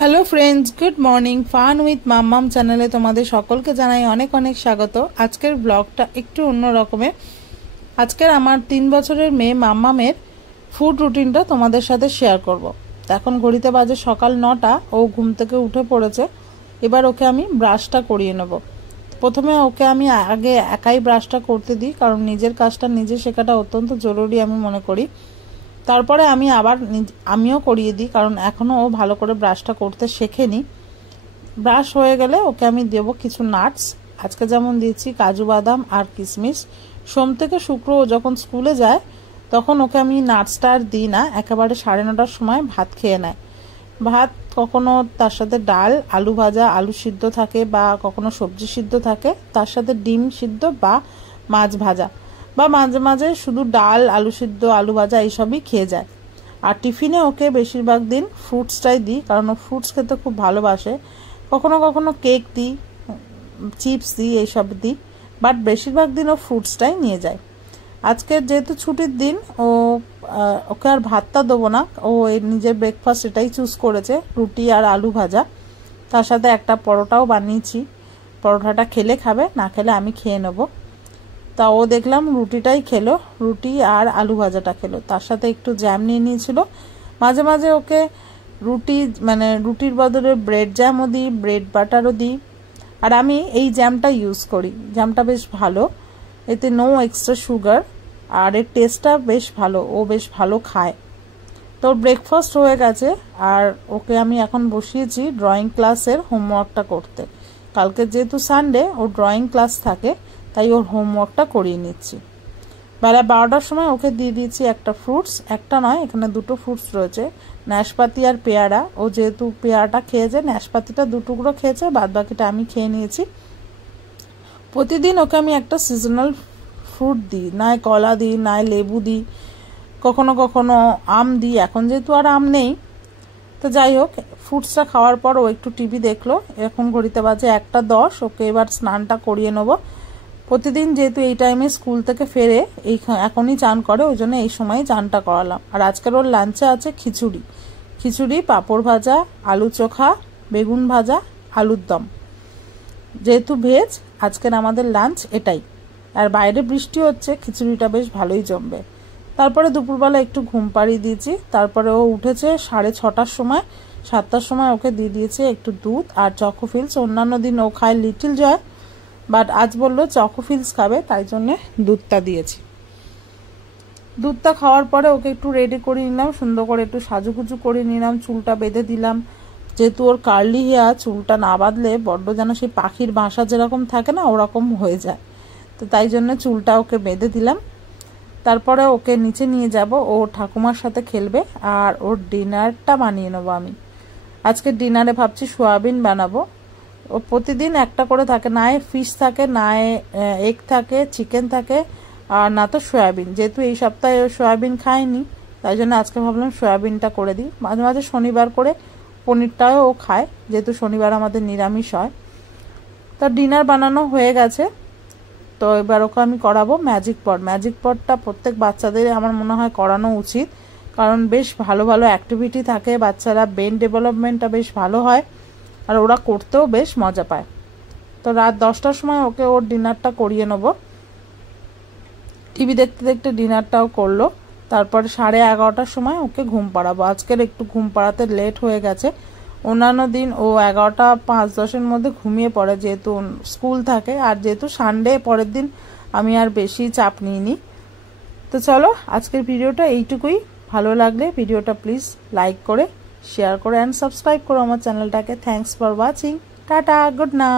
Hello friends, good morning. Fun with মাম্মাম চ্যানেলে তোমাদের সকলকে জানাই অনেক অনেক স্বাগত। আজকের ব্লগটা একটু অন্য রকমের। আজকের আমার 3 বছরের মেয়ে মাম্মামের ফুড রুটিনটা তোমাদের সাথে শেয়ার করব। এখন ঘড়িতে বাজে সকাল 9টা। ও ঘুম থেকে উঠে পড়েছে। এবার ওকে আমি ব্রাশটা করিয়ে নেব। প্রথমে ওকে আমি আগে একাই ব্রাশটা করতে দিই, কারণ নিজের কাজটা নিজে শেখাটা অত্যন্ত জরুরি আমি মনে করি। তারপরে আমিও করিয়ে দিই, কারণ এখনও ও ভালো করে ব্রাশটা করতে শেখেনি। ব্রাশ হয়ে গেলে ওকে আমি দেবো কিছু নাটস। আজকে যেমন দিয়েছি কাজু বাদাম আর কিশমিশ। সোম থেকে শুক্র ও যখন স্কুলে যায় তখন ওকে আমি নাটসটা আর দিই না, একেবারে 9:30টার সময় ভাত খেয়ে নেয়। ভাত কখনো তার সাথে ডাল, আলু ভাজা, আলু সিদ্ধ থাকে, বা কখনো সবজি সিদ্ধ থাকে, তার সাথে ডিম সিদ্ধ বা মাছ ভাজা, বা মাঝে মাঝে শুধু ডাল, আলু সিদ্ধ, আলু ভাজা এইসবই খেয়ে যায়। আর টিফিনে ওকে বেশিরভাগ দিন ফ্রুটসটাই দিই, কারণ ও ফ্রুটস খেতে খুব ভালোবাসে। কখনো কখনো কেক দিই, চিপস দিই, এইসব দিই, বাট বেশিরভাগ দিন ও ফ্রুটসটাই নিয়ে যায়। আজকে যেহেতু ছুটির দিন, ওকে আর ভাতটা দেবো না। ও নিজের ব্রেকফাস্ট এটাই চুজ করেছে, রুটি আর আলু ভাজা। তার সাথে একটা পরোটাও বানিয়েছি। পরোটাটা খেলে খাবে, না খেলে আমি খেয়ে নেবো। তা ও দেখলাম রুটিটাই খেলো, রুটি আর আলু ভাজাটা খেলো। তার সাথে একটু জ্যাম নিয়ে নিয়েছিল। মাঝে মাঝে ওকে রুটির বদলে ব্রেড জ্যামও দিই, ব্রেড বাটারও দিই। আর আমি এই জ্যামটা ইউজ করি। জ্যামটা বেশ ভালো, এতে নো এক্সট্রা সুগার, আর এর টেস্টটা বেশ ভালো, ও বেশ ভালো খায়। তোর ব্রেকফাস্ট হয়ে গেছে, আর ওকে আমি এখন বসিয়েছি ড্রয়িং ক্লাসের হোমওয়ার্কটা করতে। কালকে যেহেতু সানডে, ওর ড্রয়িং ক্লাস থাকে, তাই ওর হোমওয়ার্কটা করিয়ে নিচ্ছি। বেলা 12টার সময় ওকে দিয়ে দিয়েছি একটা ফ্রুটস। একটা নয়, এখানে দুটো ফ্রুটস রয়েছে, নাশপাতি আর পেয়ারা। ও যেহেতু পেয়ারাটা খেয়েছে, নাশপাতিটা 2 টুকরো খেয়েছে, বাদ বাকিটা আমি খেয়ে নিয়েছি। প্রতিদিন ওকে আমি একটা সিজনাল ফ্রুট দিই, নয় কলা দিই, নয় লেবু দিই, কখনো কখনো আম দিই। এখন যেহেতু আর আম নেই, তো যাই হোক, ফ্রুটসটা খাওয়ার পর ও একটু টিভি দেখলো। এখন ঘড়িতে বাজে 1:10। ওকে এবার স্নানটা করিয়ে নেবো। প্রতিদিন যেহেতু এই টাইমে স্কুল থেকে ফেরে, এখনই চান করে, ওই জন্য এই সময় চানটা করালাম। আর আজকের ওর লাঞ্চে আছে খিচুড়ি, পাঁপড় ভাজা, আলু চোখা, বেগুন ভাজা, আলুর দম। যেহেতু ভেজ, আজকের আমাদের লাঞ্চ এটাই। আর বাইরে বৃষ্টি হচ্ছে, খিচুড়িটা বেশ ভালোই জমবে। তারপরে দুপুরবেলা একটু ঘুম পাড়িয়ে দিয়েছি। তারপরে ও উঠেছে 6:30টার সময়। 7টার সময় ওকে দিয়ে দিয়েছে একটু দুধ আর চকোফিলস। অন্যান্য দিন ও খায় লিটল জয়, বাট আজ বললো চকোফিলস খাবে, তাই জন্যে দুধটা দিয়েছি। দুধটা খাওয়ার পরে ওকে একটু রেডি করে নিলাম, সুন্দর করে একটু সাজুগুজু করে নিলাম, চুলটা বেঁধে দিলাম। যেহেতু ওর কার্লি হেয়ার, চুলটা না বাঁধলে বড্ড যেন সেই পাখির বাসা যেরকম থাকে না, ওরকম হয়ে যায়। তো তাই জন্য চুলটা ওকে বেঁধে দিলাম। তারপরে ওকে নিচে নিয়ে যাব, ও ঠাকুমার সাথে খেলবে, আর ওর ডিনারটা বানিয়ে নেবো আমি। আজকে ডিনারে ভাবছি সোয়াবিন বানাবো। ও প্রতিদিন একটা করে থাকে, না ফিশ থাকে, না এগ থাকে, চিকেন থাকে, আর না তো সয়াবিন। যেহেতু এই সপ্তাহে সয়াবিন খায়নি, তাই জন্য আজকে ভাবলাম সয়াবিনটা করে দিই। মাঝে মাঝে শনিবার করে পনিরটাও ও খায়, যেহেতু শনিবার আমাদের নিরামিষ হয়। তার ডিনার বানানো হয়ে গেছে। তো এবার ওকে আমি করাবো ম্যাজিক পটটা প্রত্যেক বাচ্চাদের আমার মনে হয় করানো উচিত, কারণ বেশ ভালো ভালো অ্যাক্টিভিটি থাকে, বাচ্চারা ব্রেন ডেভেলপমেন্টটা বেশ ভালো হয়, আর ওরা করতেও বেশ মজা পায়। তো রাত 10টার সময় ওকে ওর ডিনারটা করিয়ে নেব। টিভি দেখতে দেখতে ডিনারটাও করলো। তারপরে 11:30টার সময় ওকে ঘুম পাড়াবো। আজকের একটু ঘুম পাড়াতে লেট হয়ে গেছে। অন্যান্য দিন ও 11:05-10-এর মধ্যে ঘুমিয়ে পড়ে, যেহেতু স্কুল থাকে। আর যেহেতু সানডে, পরের দিন আমি আর বেশি চাপ নিইনি। তো চলো, আজকের ভিডিওটা এইটুকুই। ভালো লাগলে ভিডিওটা প্লিজ লাইক করে, শেয়ার করে, অ্যান্ড সাবস্ক্রাইব করো আমার চ্যানেলটাকে। Thanks for watching. Tata, good night.